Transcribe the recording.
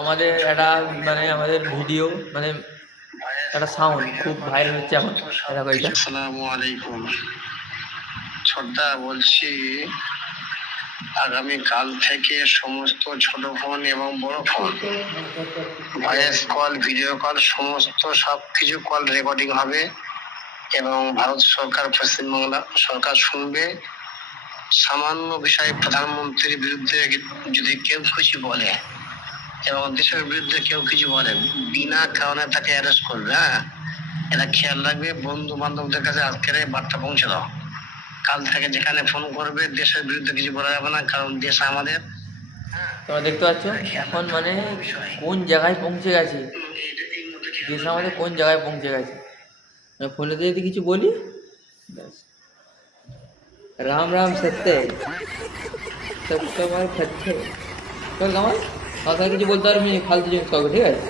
আমাদের একটা মানে আমাদের ভিডিও মানে একটা সাউন্ড খুব ভাইরাল হচ্ছে এখন। দেখো এটা। আসসালামু আলাইকুম। ছোটদা বলছি, আগামী কাল থেকে সমস্ত ছোট ফোন এবং বড় phone, voice call, video call, সমস্ত সবকিছু কল রেকর্ডিং হবে এবং ভারত সরকার, পশ্চিমবাংলা সরকার শুনবে। সামান্য বিষয়ে প্রধানমন্ত্রীর বিরুদ্ধে যদি কেউ কিছু বলে এবং দেশের বিরুদ্ধে কেউ কিছু বলে, বিনা কারণে তাকে অ্যারেস্ট করবে। হ্যাঁ, এটা খেয়াল রাখবে। বন্ধু বান্ধবদের কাছে আজকের এই বার্তা পৌঁছে দাও। কাল থেকে যেখানে ফোন করবে দেশের বিরুদ্ধে কিছু বলা যাবে না, কারণ দেশ আমাদের। তোমরা দেখতে পাচ্ছ এখন মানে কোন জায়গায় পৌঁছে গেছে, দেশ আমাদের কোন জায়গায় পৌঁছে গেছে। ফোনেতে যদি কিছু বলি ব্যাস রাম রাম সত্য সত্য আমার সত্য। তোর কামাল কথা কিছু বলতে পারবি ফালতু জিনিস কাউকে, ঠিক আছে।